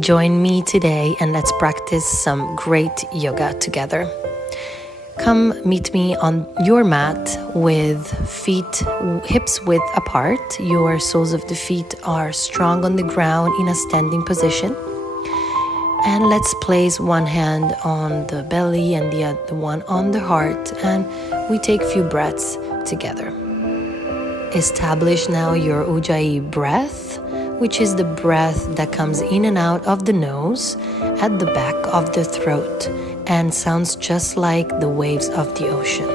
Join me today and let's practice some great yoga together. Come meet me on your mat with feet hips width apart. Your soles of the feet are strong on the ground in a standing position. And let's place one hand on the belly and the other one on the heart, and we take a few breaths together. Establish now your Ujjayi breath, which is the breath that comes in and out of the nose at the back of the throat and sounds just like the waves of the ocean.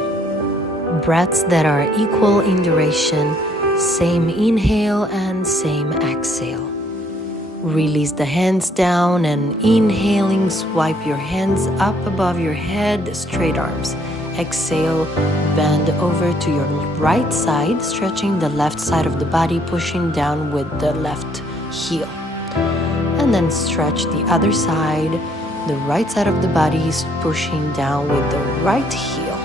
Breaths that are equal in duration, same inhale and same exhale. Release the hands down and inhaling, swipe your hands up above your head, straight arms. Exhale, bend over to your right side, stretching the left side of the body, pushing down with the left heel. And then stretch the other side, the right side of the body is pushing down with the right heel.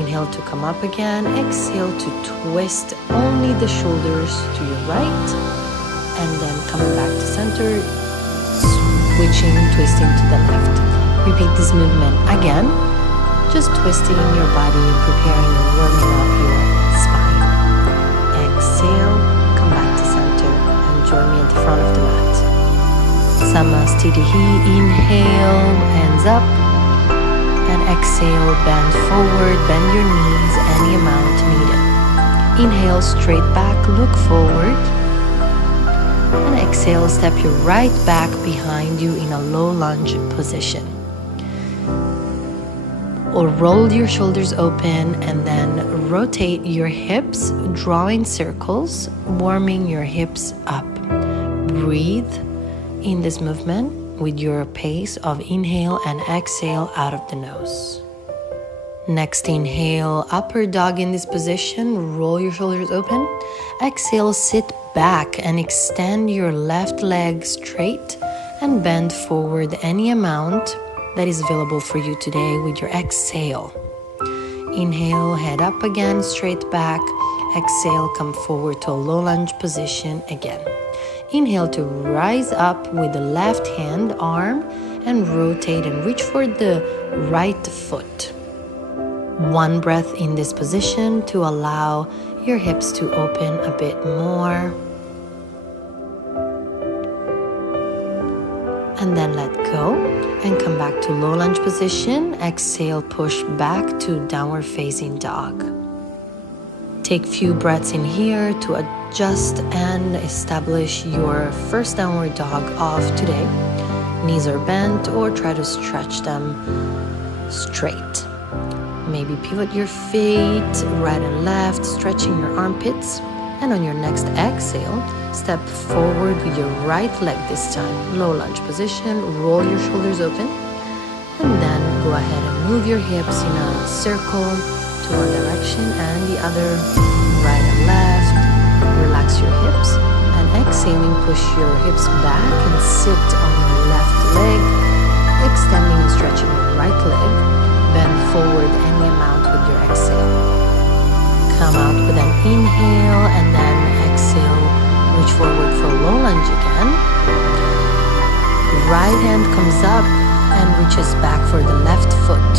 Inhale to come up again, exhale to twist only the shoulders to your right. And then coming back to center, switching, twisting to the left. Repeat this movement again, just twisting your body, preparing and warming up your spine. Exhale, come back to center, and join me at the front of the mat. Samastitihi, inhale, hands up, and exhale, bend forward, bend your knees any amount needed. Inhale, straight back, look forward. And exhale, step your right back behind you in a low lunge position. Or roll your shoulders open and then rotate your hips, drawing circles, warming your hips up. Breathe in this movement with your pace of inhale and exhale out of the nose. Next inhale, upper dog in this position, roll your shoulders open. Exhale, sit back and extend your left leg straight and bend forward any amount that is available for you today with your exhale. Inhale, head up again, straight back. Exhale, come forward to a low lunge position again. Inhale to rise up with the left hand, arm, and rotate and reach for the right foot. One breath in this position to allow your hips to open a bit more. And then let go and come back to low lunge position. Exhale, push back to downward facing dog. Take a few breaths in here to adjust and establish your first downward dog of today. Knees are bent or try to stretch them straight. Maybe pivot your feet right and left, stretching your armpits. And on your next exhale, step forward with your right leg this time. Low lunge position, roll your shoulders open. And then go ahead and move your hips in a circle to one direction and the other, right and left. Relax your hips. And exhaling, push your hips back and sit on your left leg, extending and stretching your right leg. Bend forward any amount with your exhale. Come out with an inhale and then exhale. Reach forward for low lunge again. Right hand comes up and reaches back for the left foot.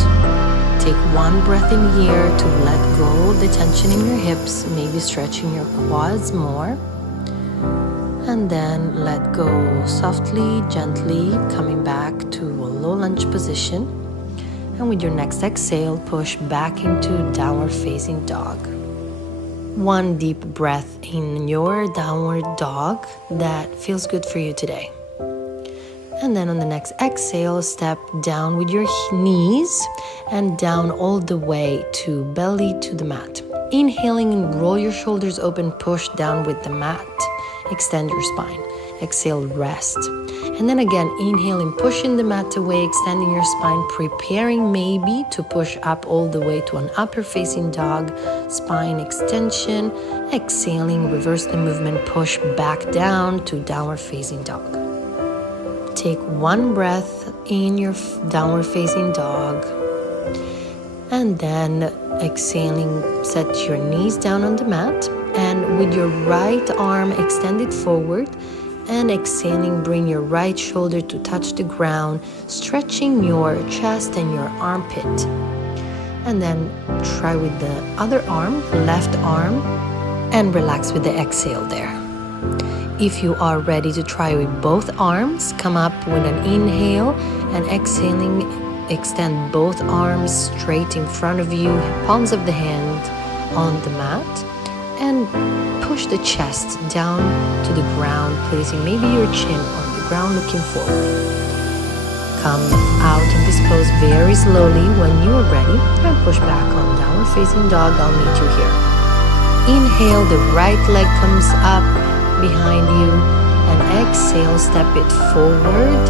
Take one breath in here to let go of the tension in your hips, maybe stretching your quads more. And then let go softly, gently, coming back to a low lunge position. And with your next exhale, push back into downward facing dog. One deep breath in your downward dog that feels good for you today. And then on the next exhale, step down with your knees and down all the way to belly to the mat. Inhaling and roll your shoulders open, push down with the mat. Extend your spine. Exhale, rest. And then again, inhaling, pushing the mat away, extending your spine, preparing maybe to push up all the way to an upper facing dog, spine extension. Exhaling, reverse the movement, push back down to downward facing dog. Take one breath in your downward facing dog. And then exhaling, set your knees down on the mat. And with your right arm extended forward, And exhaling, bring your right shoulder to touch the ground, stretching your chest and your armpit. And then try with the other arm, left arm, and relax with the exhale there. If you are ready to try with both arms, come up with an inhale and exhaling, extend both arms straight in front of you, palms of the hand on the mat, and push the chest down to the ground, placing maybe your chin on the ground, looking forward. Come out of this pose very slowly. When you are ready, and push back on downward facing dog. I'll meet you here. Inhale, the right leg comes up behind you, and exhale, step it forward,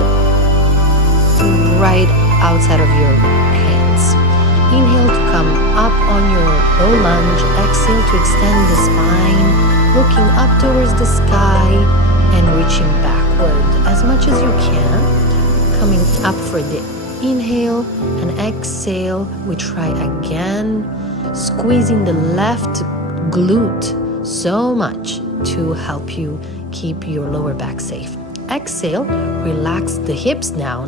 right outside of your hands. Inhale to come up on your low lunge. Exhale to extend the spine, looking up towards the sky and reaching backward as much as you can. Coming up for the inhale and exhale. We try again, squeezing the left glute so much to help you keep your lower back safe. Exhale, relax the hips now.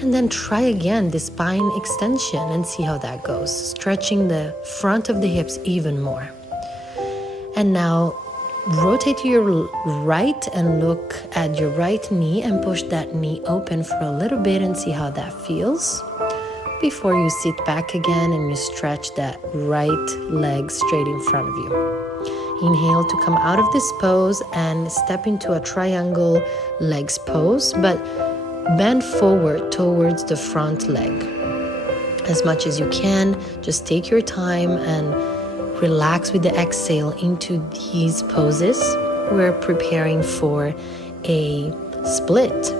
And then try again the spine extension and see how that goes. Stretching the front of the hips even more. And now rotate to your right and look at your right knee and push that knee open for a little bit and see how that feels. Before you sit back again and you stretch that right leg straight in front of you. Inhale to come out of this pose and step into a triangle legs pose, but bend forward towards the front leg as much as you can. Just take your time and relax with the exhale into these poses. We're preparing for a split.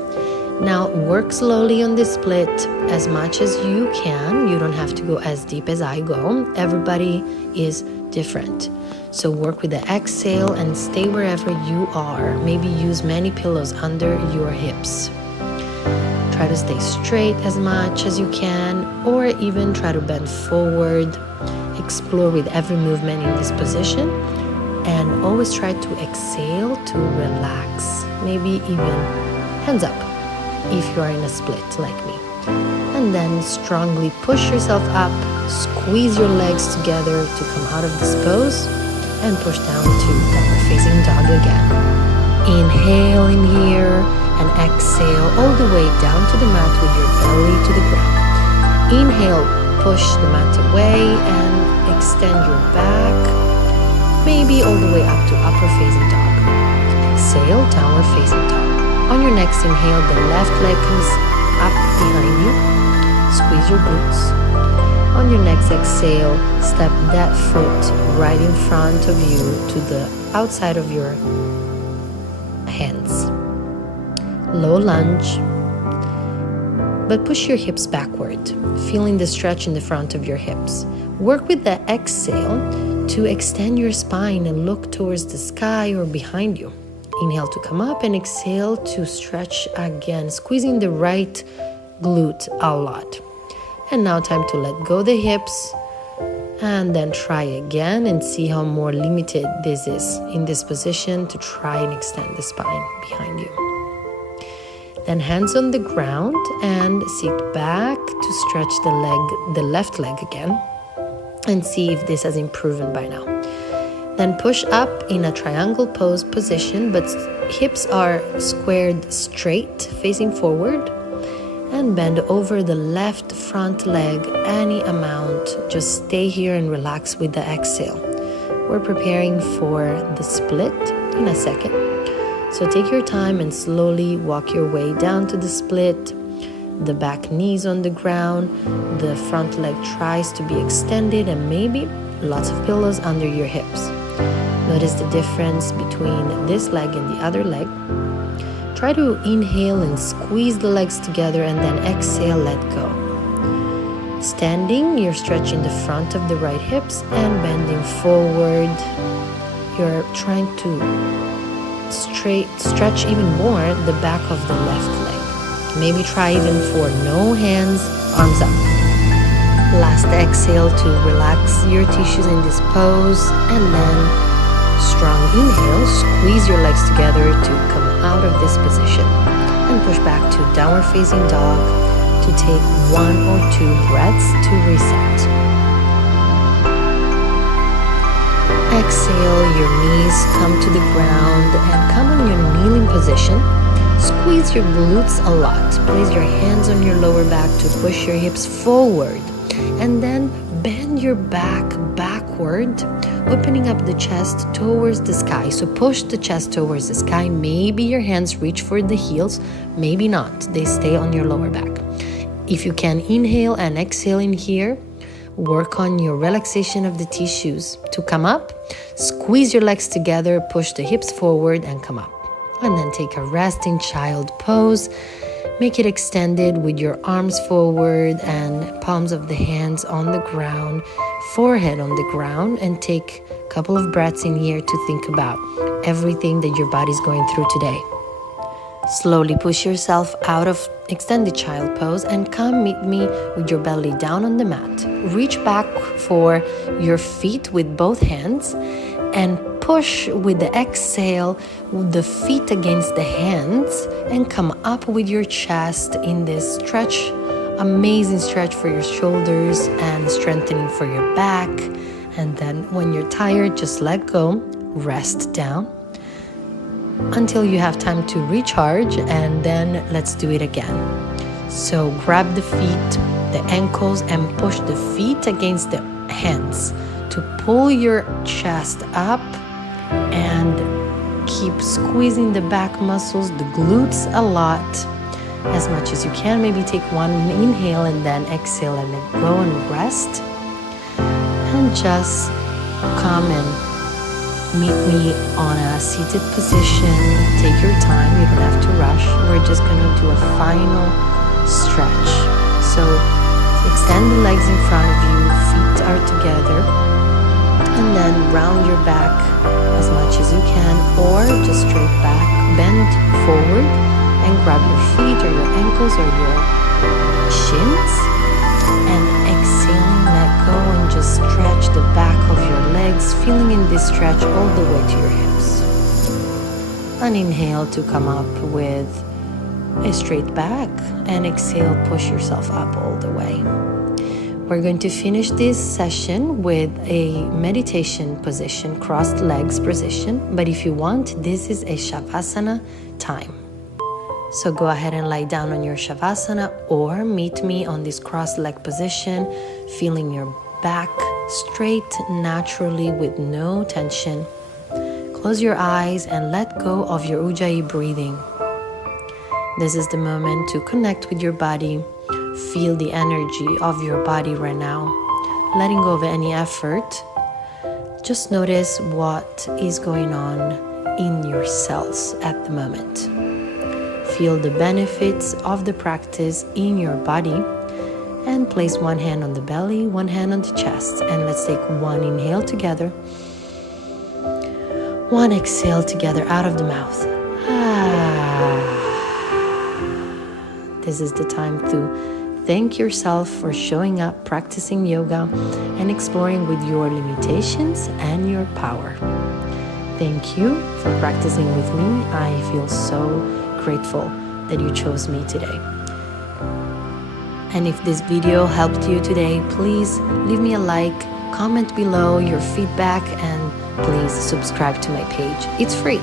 Now work slowly on the split as much as you can. You don't have to go as deep as I go. Everybody is different. So work with the exhale and stay wherever you are. Maybe use many pillows under your hips. Try to stay straight as much as you can, or even try to bend forward. Explore with every movement in this position, and always try to exhale to relax. Maybe even hands up if you are in a split like me. And then strongly push yourself up, squeeze your legs together to come out of this pose, and push down to downward facing dog again. Inhale in here and exhale all the way down to the mat with your belly to the ground. Inhale, push the mat away and extend your back, maybe all the way up to upper facing dog. Exhale, downward facing dog. On your next inhale, the left leg comes up behind you. Squeeze your glutes. On your next exhale, step that foot right in front of you to the outside of your hands. Low lunge, but push your hips backward, feeling the stretch in the front of your hips. Work with the exhale to extend your spine and look towards the sky or behind you. Inhale to come up and exhale to stretch again, squeezing the right glute a lot. And now time to let go the hips and then try again and see how more limited this is in this position to try and extend the spine behind you. Then hands on the ground and sit back to stretch the left leg again and see if this has improved by now. Then push up in a triangle pose position, but hips are squared straight, facing forward, and bend over the left front leg any amount. Just stay here and relax with the exhale. We're preparing for the split in a second. So take your time and slowly walk your way down to the split. The back knees on the ground, the front leg tries to be extended, and maybe lots of pillows under your hips. Notice the difference between this leg and the other leg. Try to inhale and squeeze the legs together, and then exhale, let go. Standing, you're stretching the front of the right hips and bending forward. You're trying to stretch even more the back of the left leg. Maybe try even for no hands, arms up. Last exhale to relax your tissues in this pose, and then Strong inhale, squeeze your legs together to come out of this position and push back to downward facing dog to take 1 or 2 breaths to reset. Exhale, your knees come to the ground and come on your kneeling position. Squeeze your glutes a lot. Place your hands on your lower back to push your hips forward. And then bend your back backward, opening up the chest towards the sky. So push the chest towards the sky. Maybe your hands reach for the heels, maybe not. They stay on your lower back. If you can inhale and exhale in here, work on your relaxation of the tissues. To come up, squeeze your legs together, push the hips forward and come up. And then take a resting child pose. Make it extended with your arms forward and palms of the hands on the ground, forehead on the ground, and take a couple of breaths in here to think about everything that your body's going through today. Slowly push yourself out of extended child pose and come meet me with your belly down on the mat. Reach back for your feet with both hands and push with the exhale the feet against the hands and come up with your chest in this stretch, amazing stretch for your shoulders and strengthening for your back. And then when you're tired, just let go, rest down until you have time to recharge, and then let's do it again. So grab the feet, the ankles, and push the feet against the hands to pull your chest up and keep squeezing the back muscles, the glutes a lot, as much as you can. Maybe take 1 inhale and then exhale and let go and rest. And just come and meet me on a seated position. Take your time, you don't have to rush. We're just going to do a final stretch. So extend the legs in front of you, feet are together, and then round your back as much as you can, or just straight back, bend forward and grab your feet or your ankles or your shins, and exhaling, let go and just stretch the back of your legs, feeling in this stretch all the way to your hips. And inhale to come up with a straight back, and exhale, push yourself up all the way. We're going to finish this session with a meditation position, crossed legs position. But if you want, this is a Shavasana time. So go ahead and lie down on your Shavasana or meet me on this crossed leg position, feeling your back straight naturally with no tension. Close your eyes and let go of your Ujjayi breathing. This is the moment to connect with your body. Feel the energy of your body right now, letting go of any effort. Just notice what is going on in your cells at the moment. Feel the benefits of the practice in your body, and place 1 hand on the belly, 1 hand on the chest, and let's take 1 inhale together, 1 exhale together out of the mouth. This is the time to thank yourself for showing up, practicing yoga, and exploring with your limitations and your power. Thank you for practicing with me. I feel so grateful that you chose me today. And if this video helped you today, please leave me a like, comment below your feedback, and please subscribe to my page. It's free.